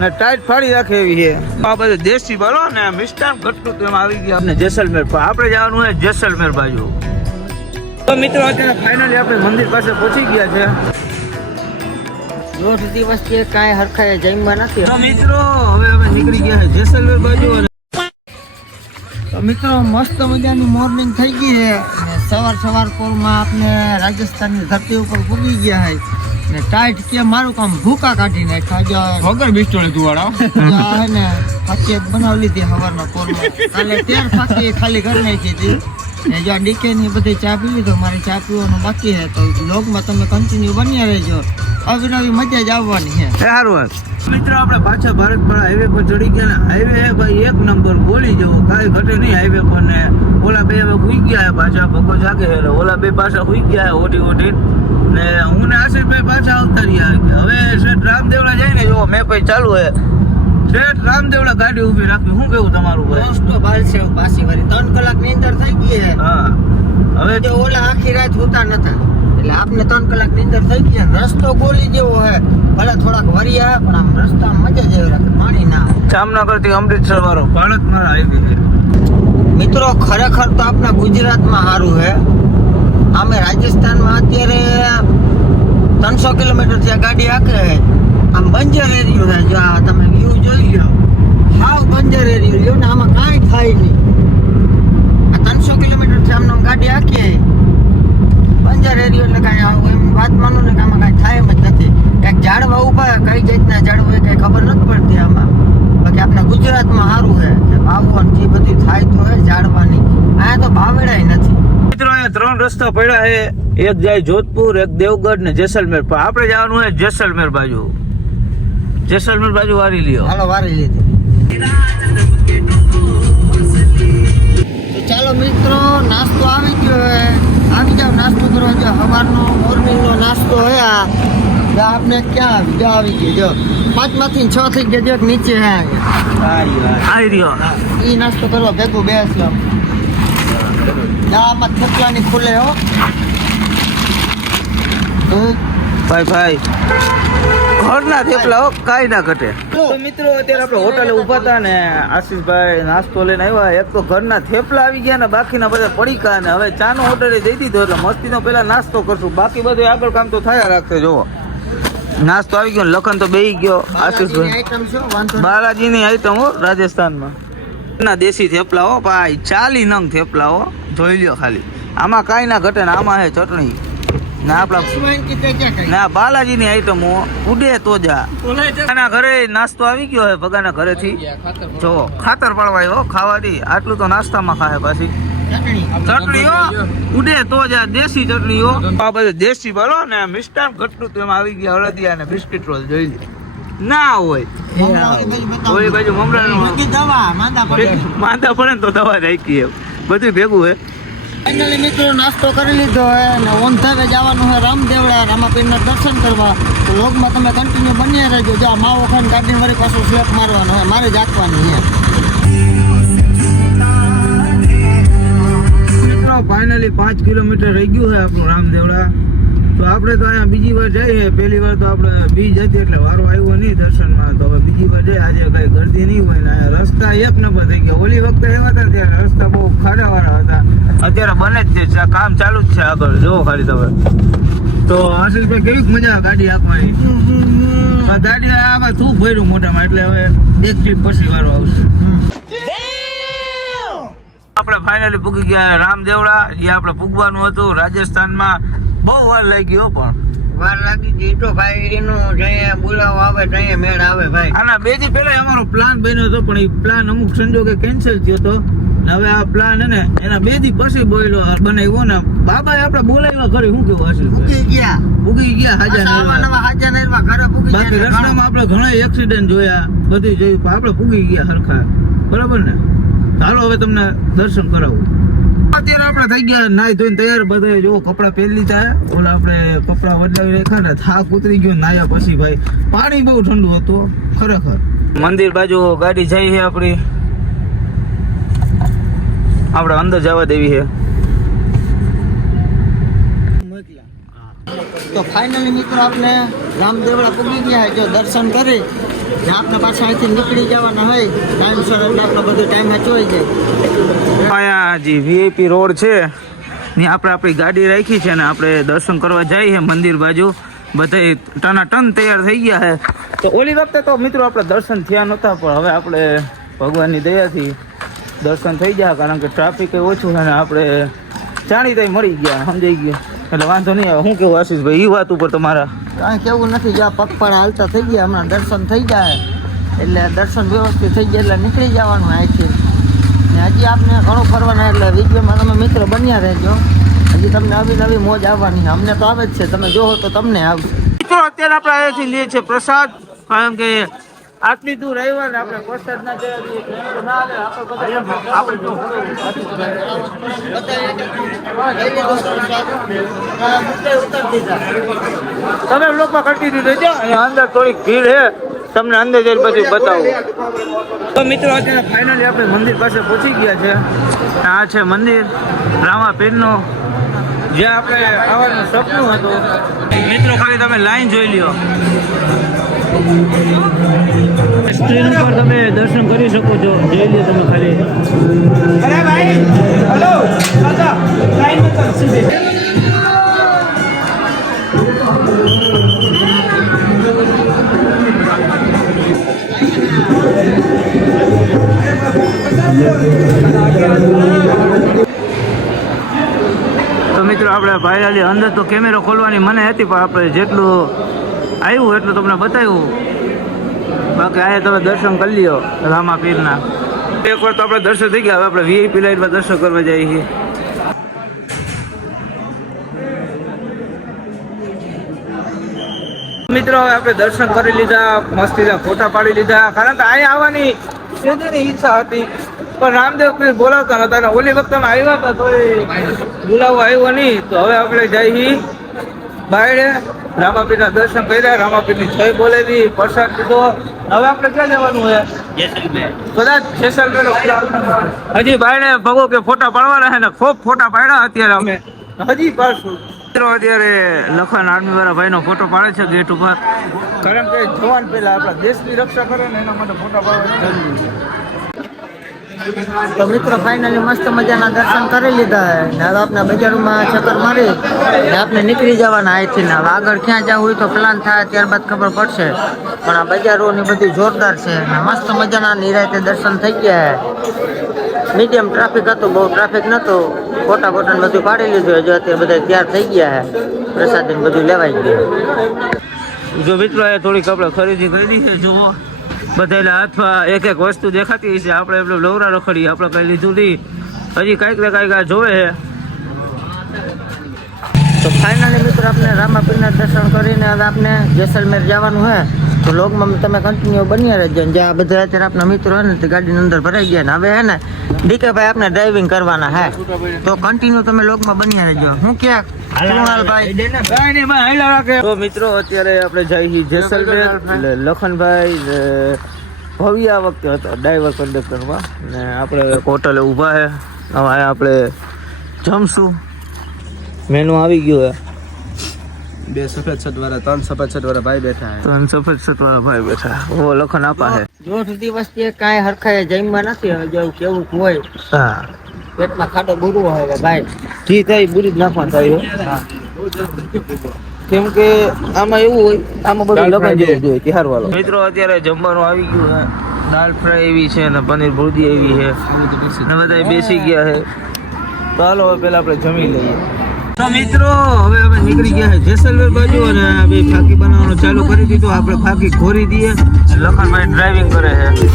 ને ટાઈટ ફાડી રાખે એવી છે. આ બધું દેશી બરો ને મિષ્ટાન ઘટતું એમાં આવી ગયા આપણે જેસલમેર. આપણે જવાનું છે જેસલમેર બાજુ. તો મિત્રો અત્યારે ફાઇનલી આપણે મંદિર પાસે પહોંચી ગયા છે. 8 દિવસથી કાંઈ હરખાએ જમ્યા નથી. તો મિત્રો હવે અમે નીકળી ગયા છે જેસલમેર બાજુ. તો મિત્રો મસ્ત મજાની મોર્નિંગ થઈ ગઈ છે અને સવાર પોરમાં આપણે રાજસ્થાનની ધરતી ઉપર પૂગી ગયા છે ને ટાઈટ કે મારું કામ ભૂકા કાઢી નાખ્યા. વગર બિસ્ટોલે તુવાડા ને ફાકી બનાવી લીધી સવારના પોરમાં. કાલે 13 ફાકી ખાલી કરી નાખી હતી ને જો ડીકે ની બધી ચા પી લીધો. મારી ચા પીવાનું બાકી છે તો બ્લોગમાં તમે કન્ટિન્યુ બન્યા રહેજો. અવિનવી મજા જ આવવાની છે. સારું મિત્રો આપણે પાછા ભારતમાળા હાઈવે પર ચડી ગયા ને હાઈવે ભાઈ એક નંબર બોલી જવો કાંઈ ઘટે નહીં હાઈવે પર. ને ઓલા બે હવે સુઈ ગયા પાછા ભગો જાગે એટલે ઓલા બે પાછા સુઈ ગયા ઓટી ને હું ને આશીષભાઈ પાછા આવતા રહ્યા. હવે શેઠ રામદેવડા જાય ને જો મેં પછી ચાલુ હે શેઠ રામદેવડા ગાડી ઊભી રાખી. શું કેવું તમારું ભાઈ? રસ્તો ભાલ છે પાછી વારી 3 કલાકની અંદર થઈ ગઈ છે. હા હવે જો ઓલા આખી રાત હોતા નતા એટલે આપને 3 કલાકની અંદર થઈ ગયા. રસ્તો ગોલી જેવો હે ભલે થોડાક વરિયા પણ આમ રસ્તામાં મજા જેવી રાખે. પાણી ના જામનગર થી અમૃતસર વાળો ભારતમાળા હાઈવે છે. મિત્રો ખરેખર તો આપણા ગુજરાતમાં સારું હે. અમે રાજસ્થાનમાં અત્યારે 300 કિલોમીટર થી આ ગાડી આકે આમ બંજર એરિયો છે. જો આ તમે વ્યૂ જોઈ લો હાવ બંજર એરિયો લ્યો ને આમાં કાંઈ થાય નહીં. આ 300 કિલોમીટર થી આમને ગાડી આકીએ બંજર એરિયો એટલે કાંઈ આવું એમ વાત માનો ને કે આમાં કાંઈ થાય એમ જ નથી. એક ઝાડવા ઉભા કઈ જાતના ઝાડવા હોય કઈ ખબર નથી પડતી આમાં. બાકી આપણા ગુજરાતમાં સારું છે કે ભાવો જે બધું થાય તો હોય ઝાડવાની. અહીંયા તો ભાવેડાય નથી. મિત્રો અહીંયા 3 રસ્તા પડ્યા છે. એક જાય જોધપુર, એક દેવગઢ ને જેસલમેર. પણ આપણે જવાનું છે જેસલમેર બાજુ. જેસલમેર બાજુ વારી લ્યો. હાલો વારી લીધી. તો ચાલો મિત્રો નાસ્તો આવી ગયો હે. આવી જાવ નાસ્તો કરવા. જો સવારનો મોર્નિંગનો નાસ્તો હે. આ આપણે ક્યાં આવી ગયો જો 5 માંથી 6 થઈ ગયા. જો નીચે હે આવી રહ્યો. ઈ નાસ્તો કરવા ભેગું બેસ્યો. આમાં થેપલાની ખુલે હો ભાઈ ઘરના થેપલા હો કાંઈ ના ઘટે. તો મિત્રો અત્યારે આપણે હોટલે ઊભા હતા ને આશીષભાઈ નાસ્તો લઈને આવ્યા. એક તો ઘરના થેપલા આવી ગયા ને બાકીના બધા પડીકા ને હવે ચાનો ઓર્ડર દઈ દીધો એટલે મસ્તીનો પેલા નાસ્તો કરશું. બાકી બધું આગળ કામ તો થયા રાખશે. જોવો નાસ્તો આવી ગયો. લખન તો બેહી ગયો. આશીષભાઈ બાલાજીની આઈટમ હો રાજસ્થાનમાં ના દેશી થેપલા હો ભાઈ. 40 નંગ થેપલા હો જોઈ લ્યો ખાલી. આમાં કાંઈ ના ઘટે ને આમાં હે ચટણી ના આપડા ના બાલાજીની આઈટમ ઉડે તો જા. આના ઘરે નાસ્તો આવી ગયો હે ભગાના ઘરેથી. જો ખાતર પાડવા આવ્યો ખાવાની. આટલું તો નાસ્તામાં ખાહે પાછી ચટણીઓ ઉડે તો જા. દેશી ચટણીઓ આ બધું દેશી બરો ને મિષ્ટાન ઘટતું તો એમાં આવી ગયા હળદિયા ને બિસ્કિટ રોલ જોઈ લે. ના હોય ઓલી બાજુ મમરાનું માંદા પડે ને તો દવા રાખી બધું ભેગું હે. ફાઇનલી મિત્રો નાસ્તો કરી લીધો હે અને ઓંધાવે જવાનું છે રામદેવડા રામાપીરના દર્શન કરવા. તો લોગમાં તમે કન્ટિન્યુ બન્યા રહેજો. જો આ માવો ખાન ગાડીને વળી પાછું સ્લેપ મારવાનો હોય મારે જાતવાની છે. મિત્રો ફાઇનલી 5 કિલોમીટર રહી ગયું છે આપણું રામદેવડા. તો આપણે તો અહીંયા બીજી વાર જઈએ. પહેલી વાર તો આપણે બીજ હતી એટલે વારો આવ્યો નહીં દર્શનમાં. તો હવે બીજી વાર જઈએ. આજે કઈ ગરદી નહીં હોય ને અહીંયા રસ્તા એક નંબર થઈ ગયા. ઓલી વખતે એવા હતા ત્યારે રસ્તા બહુ ખાડાવાળા હતા. અત્યારે બને જ છે કામ ચાલુ જ છે આગળ. જોવો ખાલી તમે. તો આશીષભાઈ કેવી મજા ગાડી આપવાની. ગાડી આમાં શું ભર્યું મોટામાં એટલે હવે એક ટ્રીપ પછી વારો આવશે. આપણે ફાઇનલી પૂગી ગયા રામદેવડા. જે આપણે પૂગવાનું હતું રાજસ્થાનમાં. બહુ વાર લાગી ગયો પણ વાર લાગી ગઈ તો ભાઈ એનું જઈએ બોલાવો આવે જઈએ મેળ આવે ભાઈ. આના 2 દી પહેલા અમારો પ્લાન બન્યો હતો પણ એ પ્લાન અમુક સંજોગે કેન્સલ થયો હતો. હવે આ પ્લાન હે ને એના 2 દી પછી બનાવ્યો ને બાબાએ આપણે બોલાવ્યા ઘરે. શું કેવું હશે? પૂગી ગયા હાજા નરવા ઘરે પૂગી. બાકી રસ્તામાં આપણે ઘણા એક્સિડન્ટ જોયા બધું જોયું પણ આપણે પૂગી ગયા હરખા. બરાબર ને? ચાલો હવે તમને દર્શન કરાવું. અત્યારે આપણે થઈ ગયા નાઈ ધોઈને તૈયાર. બધા જો કપડા પહેરી લીધા. ઓલા આપણે કપડા બદલાવી રાખ્યા ને થાક ઉતરી ગયો નાયા પછી. ભાઈ પાણી બહુ ઠંડુ હતું ખરેખર. મંદિર બાજુ ગાડી જાય છે આપણી. આપણે અંદર જવા દેવી છે. તો ફાઇનલી મિત્રો આપણે રામદેવડા પૂગી ગયા. જો દર્શન કરી ને આપણે પાછા અહીંથી નીકળી જવાના હોય ટાઈમસર, એટલે આપણો બધો ટાઈમ ચોઈ જાય. અહીંયા જે વીઆઈપી રોડ છે ને આપણે આપણી ગાડી રાખી છે ને આપણે દર્શન કરવા જઈએ છે મંદિર બાજુ. બધા ટનાટન તૈયાર થઈ ગયા છે. તો ઓલી વખતે તો મિત્રો આપણે દર્શન થયા નહોતા, પણ હવે આપણે ભગવાનની દયાથી દર્શન થઈ ગયા, કારણ કે ટ્રાફિક ઓછું છે ને આપણે જાણીતા મળી ગયા, સમજાઈ ગયા, એટલે વાંધો નહીં આવે. શું કેવું આશીષભાઈ એ વાત ઉપર તમારા? કાંઈ કેવું નથી, જ્યાં પગપાળા હાલતા થઈ ગયા, હમણાં દર્શન થઈ જાય એટલે દર્શન વ્યવસ્થિત થઈ જાય એટલે નીકળી જવાનું અહીંથી. ને હજી આપને ઘણું ફરવાના, એટલે વિડીયોમાં તમે મિત્રો બન્યા રહેજો. હજી તમને નવી નવી મોજ આવવાની છે. અમને તો આવે જ છે, તમે જોવો તો તમને આવશે. તો અત્યારે આપણે અહીંયાથી લઈએ છીએ પ્રસાદ, કારણ કે આટલી દૂર આવ્યા ને આપણે પ્રસાદ ના તમે લોકો કન્ટિન્યુ રહેજો. અહીંયા અંદર થોડીક ભીડ છે, તમને અંદર જઈને પછી બતાવું. તો મિત્રો અત્યારે ફાઇનલી આપણે મંદિર પાસે પહોંચી ગયા છે. આ છે મંદિર રામાપીરનું, જ્યાં આપણે આવવાનું સપનું હતું. મિત્રો ખાલી તમે લાઈન જોઈ લ્યો, સ્ક્રીન પર તમે દર્શન કરી શકો છો. જોઈ લ્યો તમે ખાલી. અરે ભાઈ હેલો દાદા, લાઈન માં ચાલ સીધે. તો મિત્રો આપણે ભાઈલાલી અંદર તો કેમેરો ખોલવાની મને હતી, પણ આપણે જેટલું આવ્યું એટલું તમને બતાવ્યું. બાકી અહીંયા તમે દર્શન કરી લ્યો રામાપીરના. એકવાર તો આપણે દર્શન થઈ ગયા, હવે આપણે વીઆઈપી લાઈનમાં દર્શન કરવા જઈએ છીએ. મિત્રો હવે આપણે દર્શન કરી લીધા, મસ્તીના ફોટા પાડી લીધા, કારણ કે અહીંયા આવવાની સીધી ઈચ્છા હતી, પણ રામદેવ પીર બોલાવતા નતા ને ઓલી વખતે આવ્યા હતા તો બોલાવવા આવ્યો નહીં. તો હવે આપણે જઈએ બાયડે, રામાપીરના દર્શન કર્યા, રામાપીરની જય બોલેવી, પ્રસાદ લીધો. હવે આપણે ક્યાં જવાનું હોય? કદાચ જેસલમેર. હજી બાયડે ભગો કે ફોટા પાડવાના છે ને ખૂબ ફોટા પાડ્યા અત્યારે અમે, હજી પાડશું. મિત્રો અત્યારે લખન આર્મી વાળા ભાઈનો ફોટો પાડે છે ગેટ ઉપર, કારણ કે જવાન પહેલા આપણા દેશની રક્ષા કરે ને એના માટે ફોટા પાડવા જરૂરી છે. તો મિત્રો ફાઇનલી મસ્ત મજાના દર્શન કરી લીધા છે ને હવે આપણે બજારમાં ચક્કર મારી ને આપણે નીકળી જવાના અહીંથી. ને હવે આગળ ક્યાં જવું હોય તો પ્લાન થાય ત્યારબાદ ખબર પડશે, પણ આ બજારોની બધી જોરદાર છે ને મસ્ત મજાના નિરાંતે દર્શન થઈ ગયા છે. મીડિયમ ટ્રાફિક હતું, બહુ ટ્રાફિક નહોતું. ફોટા બોટાને બધું પાડી લીધું, હજુ અત્યારે બધા તૈયાર થઈ ગયા છે, પ્રસાદીને બધું લેવાઈ ગયું. જો મિત્રો એ થોડીક આપણે ખરીદી કરી છે, જુઓ બધા હાથમાં એક એક વસ્તુ દેખાતી છે. આપણે એટલે લવરા રખડી, આપણે કઈ લીધું નહીં, હજી કાંઈક ને કાંઈક જોવે છે. તો ફાઇનલી મિત્રો આપણે રામાપીરના દર્શન કરીને હવે આપણે જેસલમેર જવાનું છે. તો લોગમાં તમે કન્ટિન્યુ બન્યા રહેજો. જ્યાં બધા અત્યારે આપણા મિત્રો હોય ને તે ગાડીની અંદર ભરાઈ ગયા ને હવે હે ને ડીકે ભાઈ આપણે ડ્રાઇવિંગ કરવાના હે, તો કન્ટિન્યુ તમે લોગમાં બન્યા રહેજો. હું ક્યાં તો મિત્રો અત્યારે આપણે જઈએ જેસલમેર. એટલે લખનભાઈ ભવ્ય આ વખતે હતો ડ્રાઈવર કંડક્ટરમાં, ને આપણે હોટલે ઊભા છે. હવે આપણે જમશું, મેનુ આવી ગયું છે. 2 સફેદ શર્ટ વાળા 3 સફેદ શર્ટ વાળા ભાઈ બેઠા હે. 3 સફેદ શર્ટ વાળા ભાઈ બેઠા. ઓ લખન આપા હે. દોઢ દિવસથી કાંઈ હરખાય જમવા નથી. હવે જો કેવું હોય, હા પેટમાં ખાડો બુરવો હોય ભાઈ, જી થાય બુરી જ નાખવાનું થાય. કેમ કે આમાં એવું હોય, આમાં બધું લખન જેવું જોઈએ તિહાર વાળો. મિત્રો અત્યારે જમવાનું આવી ગયું છે. દાલ ફ્રાય એવી છે ને પનીર ભુરજી એવી છે ને બધા બેસી ગયા છે. તો હાલો હવે પેલા આપણે જમી લઈએ. તો મિત્રો હવે અમે નીકળી ગયા છે જેસલમેર બાજુ, અને બે ફાકી બનાવવાનું ચાલુ કરી દીધું. આપણે ફાકી ખોરી દઈએ, લખનભાઈ ડ્રાઇવિંગ કરે છે.